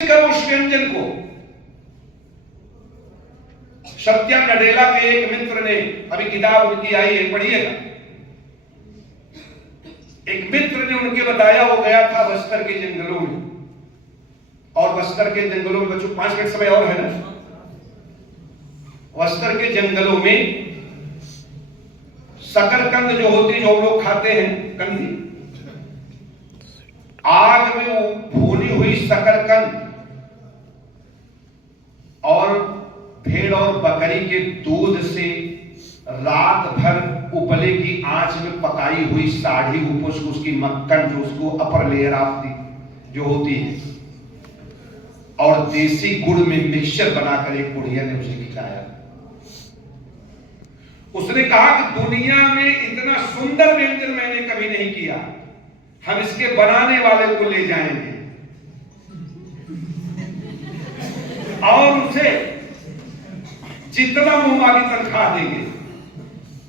कर उस व्यंजन को। सत्या नडेला के एक मित्र ने, अभी किताब उनकी आई है, पढ़िएगा। एक मित्र ने उनके बताया, वो गया था बस्तर के जंगलों में, और बस्तर के जंगलों में बच्चों 5 मिनट समय और है ना, बस्तर के जंगलों में शकरकंद जो होती, जो हम लोग खाते हैं कंदी, आग में वो भुनी हुई शकरकंद और भेड़ और बकरी के दूध से रात भर उपले की आंच में पकाई हुई साढ़ी, ऊपर उसकी मक्खन जो उसको अपर लेयर ऑफ दी जो होती है, और देसी गुड़ में मिक्सचर बनाकर एक बुढ़िया ने उसे खिलाया। उसने कहा कि दुनिया में इतना सुंदर व्यंजन मैंने कभी नहीं किया, हम इसके बनाने वाले को ले जाएंगे और उसे जितना मुंह मांगी तनख्वाह देंगे।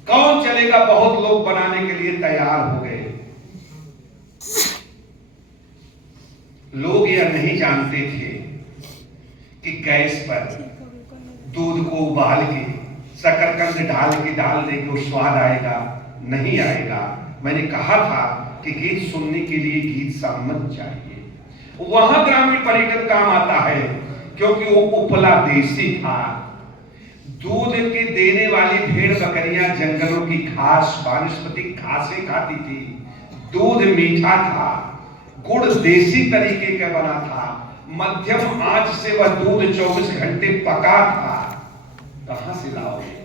कौन चलेगा? बहुत लोग बनाने के लिए तैयार हो गए। लोग यह नहीं जानते थे कि गैस पर दूध को उबाल के शकरकंद डाल देंगे, वो स्वाद आएगा नहीं आएगा। मैंने कहा था कि गीत सुनने के लिए गीत सम्मत चाहिए। वहां ग्रामीण पर्यटन काम आता है, क्योंकि वो उपला देसी था। दूध के देने वाली भेड़ बकरियां जंगलों की घास, वानस्पतिक घासें खाती थी। दूध मीठा था, गुड़ देसी तरीके का बना था, मध्यम आंच से वह दूध 24 घंटे पका था। कहां से लाओगे?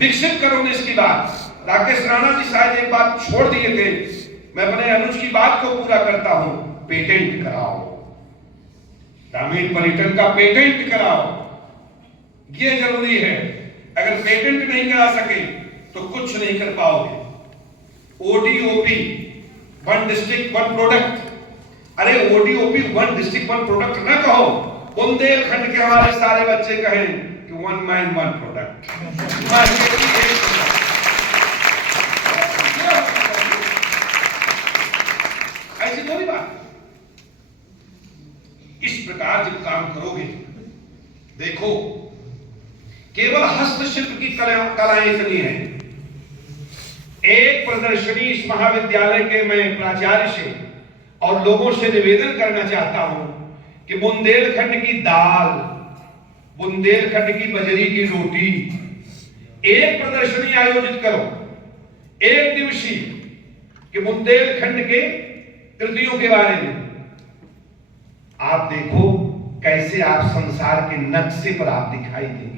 विकसित करोगे इसकी बात। राकेश राणा जी शायद एक बात छोड़ दिए थे, मैं अपने अनुज की बात को पूरा करता हूं। पेटेंट कराओ, ग्रामीण पर्यटन का पेटेंट कराओ, ये जरूरी है। अगर पेटेंट नहीं करा सके तो कुछ नहीं कर पाओगे। ODOP, one district one product. अरे ODOP one district one product ना कहो, बुंदेलखंड के हमारे सारे बच्चे कहें कि वन मैन वन प्रोडक्ट। ऐसी थोड़ी बात। इस प्रकार जब काम करोगे, देखो केवल हस्तशिल्प की कलाएं इतनी है। एक प्रदर्शनी इस महाविद्यालय के मैं प्राचार्य से और लोगों से निवेदन करना चाहता हूं कि बुंदेलखंड की दाल, बुंदेलखंड की बजरी की रोटी, एक प्रदर्शनी आयोजित करो, एक दिवसीय, कि बुंदेलखंड के कृतियों के बारे में। आप देखो कैसे आप संसार के नक्शे पर आप दिखाई देंगे।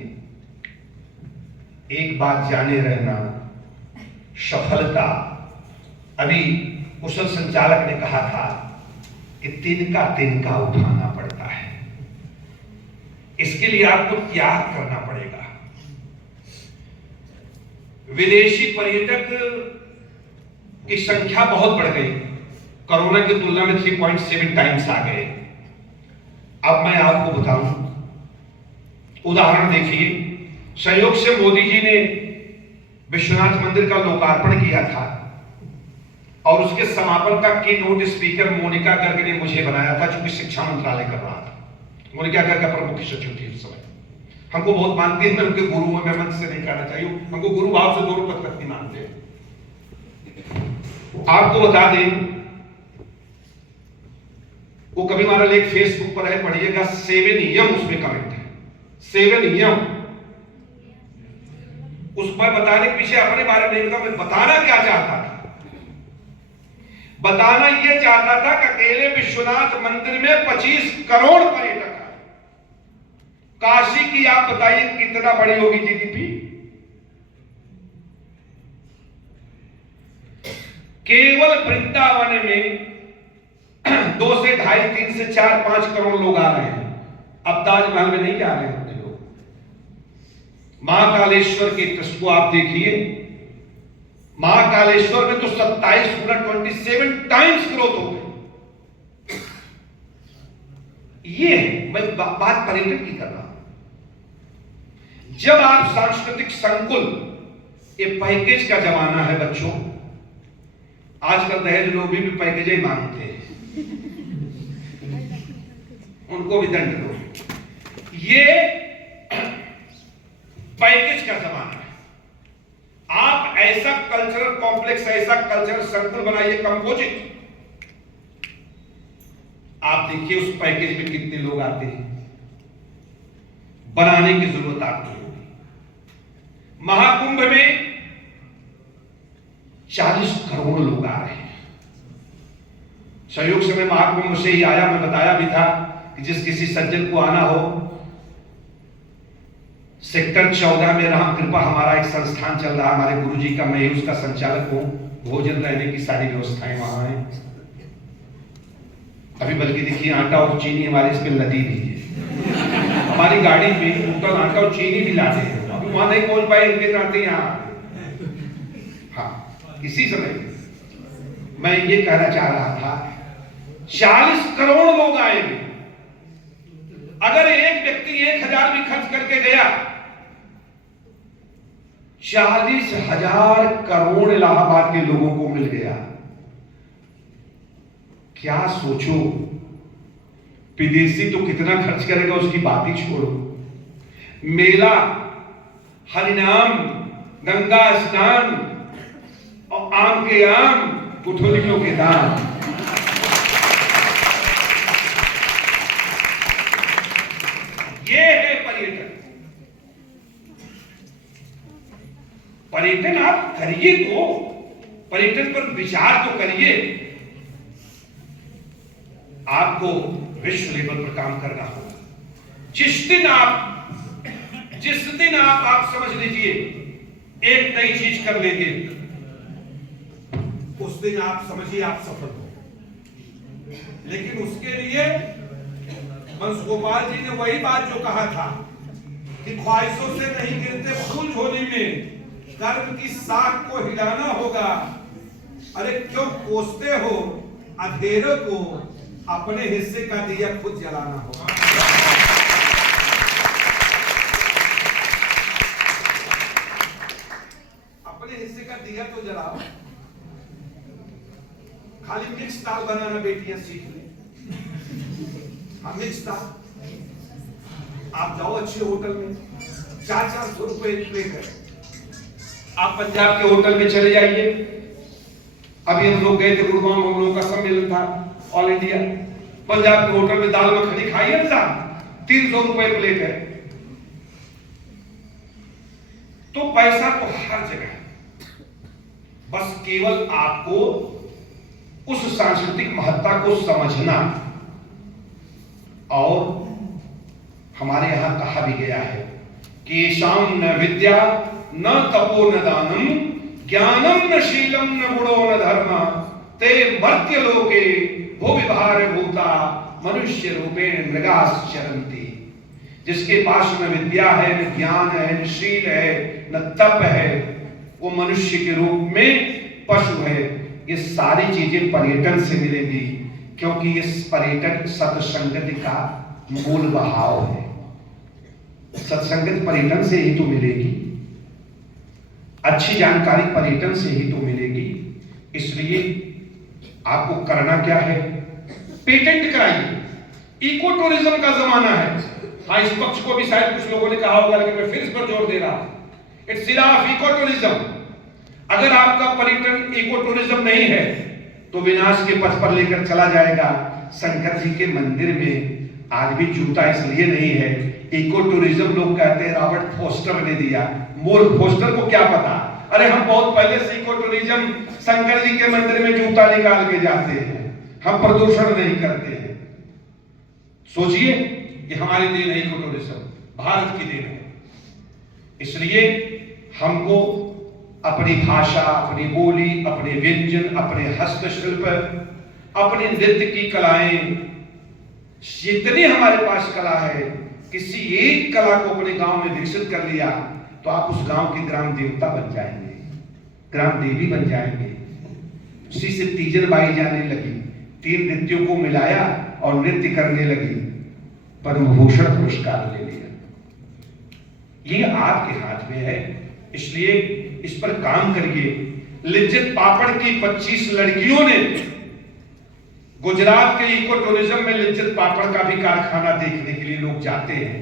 एक बात जाने रहना, सफलता, अभी कुशल संचालक ने कहा था कि तिनका तिनका उठाना पड़ता है। इसके लिए आपको त्याग करना पड़ेगा। विदेशी पर्यटक की संख्या बहुत बढ़ गई, कोरोना की तुलना में 3.7 टाइम्स आ गए। अब मैं आपको बताऊं, उदाहरण देखिए, संयोग से मोदी जी ने विश्वनाथ मंदिर का लोकार्पण किया था और उसके समापन का की नोट स्पीकर मोनिका गर्ग ने मुझे बनाया था, चूंकि शिक्षा मंत्रालय कर रहा था। मोनिका गर्ग का प्रमुख सचिव थी उस समय। हमको बहुत मानती है, मैं उनके गुरु हूं, मैं मंच से नहीं कहना चाहिए, हमको गुरु भाव से दोनों पद तक नहीं मानते। आपको बता दें, वो कभी हमारा लेख फेसबुक पर है, पढ़िएगा। 7 यम उसमें कमेंट है, 7 यम। उस पर बताने के पीछे अपने बारे में नहीं बता, मैं बताना क्या चाहता था? बताना यह चाहता था कि अकेले विश्वनाथ मंदिर में 25 करोड़ पर्यटक आए। काशी की आप बताइए कितना बड़ी होगी जीडीपी? केवल वृंदावन में 2 से 2.5, 3 से 4, 5 करोड़ लोग आ रहे हैं। अब ताजमहल में नहीं जा रहे हैं अपने लोग। महाकालेश्वर के ट्रस्ट को आप देखिए, महाकालेश्वर में तो 27 टाइम्स ग्रोथ हो गई। ये मैं बात पर्यटन की कर रहा हूं। जब आप सांस्कृतिक संकुल, ये पैकेज का जमाना है बच्चों। आजकल दहेज लोग भी पैकेज ही मांगते हैं। उनको भी दंड दो। ये पैकेज का जमाना है। आप ऐसा कल्चरल कॉम्प्लेक्स, ऐसा कल्चरल संकुल बनाइए कंपोजिट, आप देखिए उस पैकेज में कितने लोग आते हैं। बनाने की जरूरत आपको होगी। महाकुंभ में 40 करोड़ लोग आ रहे हैं। संयोग से मैं महाकुंभ से ही आया, मैं बताया भी था कि जिस किसी सज्जन को आना हो, सेक्टर 14 में राम कृपा हमारा एक संस्थान चल रहा है, हमारे गुरुजी का, मैं उसका संचालक हूं। भोजन रहने की सारी व्यवस्थाएं वहां हैं। अभी बल्कि देखिए आटा और चीनी हमारे इस पे लदी भी है। हमारी गाड़ी में टोटल आटा और चीनी भी लाते हैं। अभी वहां नहीं पहुंच पाए, इनके आते यहाँ। हाँ, इसी समय मैं ये कहना चाह रहा था, 40 करोड़ लोग आएंगे। अगर एक व्यक्ति 1000 भी खर्च करके गया, 40,000 करोड़ इलाहाबाद के लोगों को मिल गया। क्या सोचो, विदेशी तो कितना खर्च करेगा उसकी बात ही छोड़ो। मेला, हरिनाम, गंगा स्नान और आम के आम, गुठलियों के दाम। ये है पर्यटन। पर्यटन आप करिए तो, पर्यटन पर विचार तो करिए। आपको विश्व लेवल पर काम करना होगा। जिस दिन आप समझ लीजिए एक नई चीज कर लेंगे, उस दिन आप समझिए आप सफल हो। लेकिन उसके लिए वंश गोपाल जी ने वही बात जो कहा था कि ख्वाहिशों से नहीं गिरते फूल झोली में, कर्म की साख को हिलाना होगा। अरे क्यों कोसते हो अंधेरों को, अपने हिस्से का दिया खुद जलाना होगा। अपने हिस्से का दिया तो जलाओ। खाली मिक्स दाल बनाना बेटियां सीख ले। हाँ, मिक्स दाल। आप जाओ अच्छे होटल में, 400-400 रुपए एक प्लेट है। आप पंजाब के होटल में चले जाइए। अभी हम लोग गए थे गुड़गांव, हम लोगों का सम्मेलन था ऑल इंडिया। पंजाब के होटल में दाल मखनी खाइए ना साहब, 300 रुपए प्लेट है। तो पैसा तो हर जगह, बस केवल आपको उस सांस्कृतिक महत्ता को समझना। और हमारे यहां कहा भी गया है कि शाम न विद्या न तपो न दानम, ज्ञानम न शीलम न गुणो न धर्म, ते मर्त्य लोके भो विभार भूता मनुष्य रूपेण मृगास चरन्ति। जिसके पास न विद्या है, न ज्ञान है, न शील है, न तप है, वो मनुष्य के रूप में पशु है। ये सारी चीजें पर्यटन से मिलेंगी, क्योंकि इस पर्यटन सत्संगति का मूल बहाव है। सत्संगत पर्यटन से ही तो मिलेगी, अच्छी जानकारी पर्यटन से ही तो मिलेगी। इसलिए आपको करना क्या है, पेटेंट कराइए। इको टूरिज्म का जमाना है। हाँ, इस पक्ष को भी शायद कुछ लोगों ने कहा होगा, लेकिन मैं फिर इस पर जोर दे रहा हूं। इट्स सिर्फ इको टूरिज्म। अगर आपका पर्यटन इको टूरिज्म नहीं है तो विनाश के पथ पर लेकर चला जाएगा। शंकर जी के मंदिर में आज भी जूता इसलिए नहीं है, इको टूरिज्म लोग कहते हैं रॉबर्ट फोस्टर ने दिया। मूर्ख फोस्टर को क्या पता। अरे हम बहुत पहले से इको टूरिज्म, शंकर जी के मंदिर में जूता निकाल के जाते हैं, हम प्रदूषण नहीं करते हैं। सोचिए, ये हमारी देन है इको टूरिज्म, भारत की देन है। इसलिए हमको अपनी भाषा, अपनी बोली, अपने व्यंजन, अपने हस्तशिल्प, अपनी नृत्य की कलाएं, जितनी हमारे पास कला है, किसी एक कला को अपने गांव में विकसित कर लिया तो आप उस गांव के ग्राम देवता बन जाएंगे, ग्राम देवी बन जाएंगे। उसी से तीजन बाई जाने लगी, 3 नृत्यों को मिलाया और नृत्य करने लगी, पद्म भूषण पुरस्कार ले लिया। ये आपके हाथ में है, इसलिए इस पर काम करिए। लिज्जत पापड़ की 25 लड़कियों ने गुजरात के इको टूरिज्म में लिज्जत पापड़ का भी कारखाना देखने के लिए लोग जाते हैं,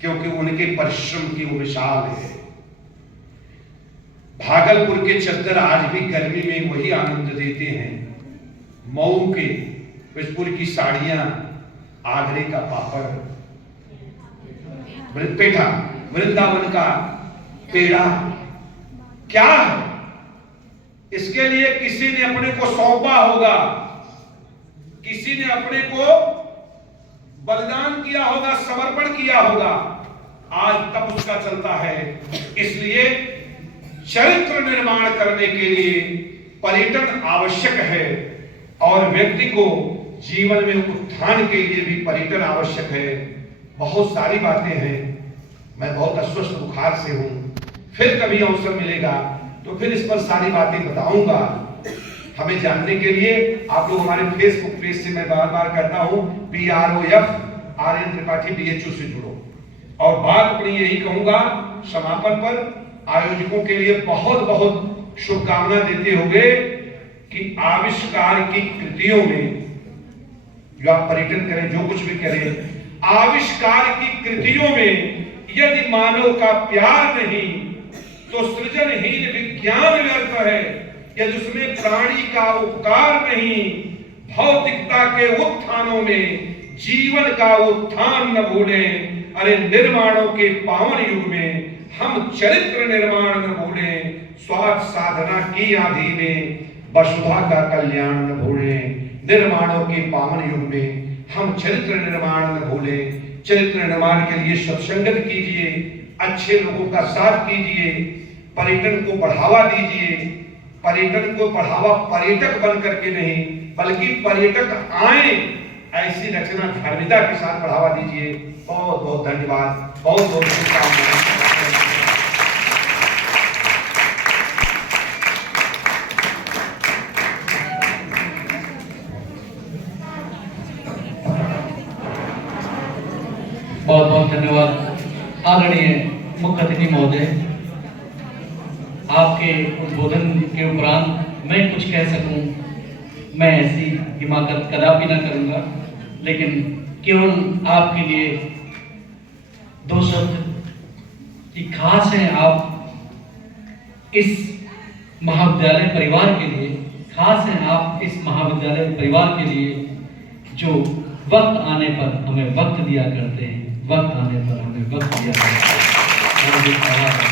क्योंकि उनके परिश्रम की वो मिसाल है। भागलपुर के चद्दर आज भी गर्मी में वही आनंद देते हैं। मऊ के बिजपुर की साड़ियां, आगरे का पापड़, पेठा, वृंदावन का पेड़ा क्या है? इसके लिए किसी ने अपने को सौंपा होगा, किसी ने अपने को बलिदान किया होगा, समर्पण किया होगा, आज तब उसका चलता है। इसलिए चरित्र निर्माण करने के लिए पर्यटन आवश्यक है और व्यक्ति को जीवन में उत्थान के लिए भी पर्यटन आवश्यक है। बहुत सारी बातें हैं, मैं बहुत अस्वस्थ बुखार से हूं, फिर कभी अवसर मिलेगा तो फिर इस पर सारी बातें बताऊंगा। हमें जानने के लिए आप लोग हमारे फेसबुक पेज से मैं बार बार करता हूं, PROF RN त्रिपाठी BHU से जुड़ो। और बात अपनी यही कहूंगा, समापन पर आयोजकों के लिए बहुत बहुत शुभकामना देते हुए कि आविष्कार की कृतियों में जो आप पर्यटन करें, जो कुछ भी करें, आविष्कार की कृतियों में यदि मानव का प्यार नहीं तो सृजनहीन विज्ञान व्यर्थ है। यदि उसमें प्राणी का उपकार नहीं, भौतिकता के उत्थानों में जीवन का उत्थान न भूलें। अरे निर्माणों के पावन युग में हम चरित्र निर्माण न भूलें। स्वार्थ साधना की आधि में वसुधा का कल्याण न भूलें। निर्माणों के पावन युग में हम चरित्र निर्माण न भूलें। चरित्र निर्माण के लिए सत्संगत कीजिए, अच्छे लोगों का साथ कीजिए, पर्यटन को बढ़ावा दीजिए। पर्यटन को बढ़ावा पर्यटक बन करके नहीं, बल्कि पर्यटक आए ऐसी रचना धर्मिता के साथ बढ़ावा दीजिए। बहुत बहुत धन्यवाद, बहुत बहुत शुभकामनाएं। बहुत बहुत धन्यवाद आदरणीय मुख्य अतिथि महोदय। आपके उद्बोधन के उपरांत मैं कुछ कह सकूं, मैं ऐसी हिमाकत कदापि ना करूंगा, लेकिन केवल आपके लिए दो शब्द कि खास हैं आप इस महाविद्यालय परिवार के लिए, खास हैं आप इस महाविद्यालय परिवार के लिए जो वक्त आने पर हमें वक्त दिया करते हैं, वक्त आने पर हमें वक्त दिया करते हैं।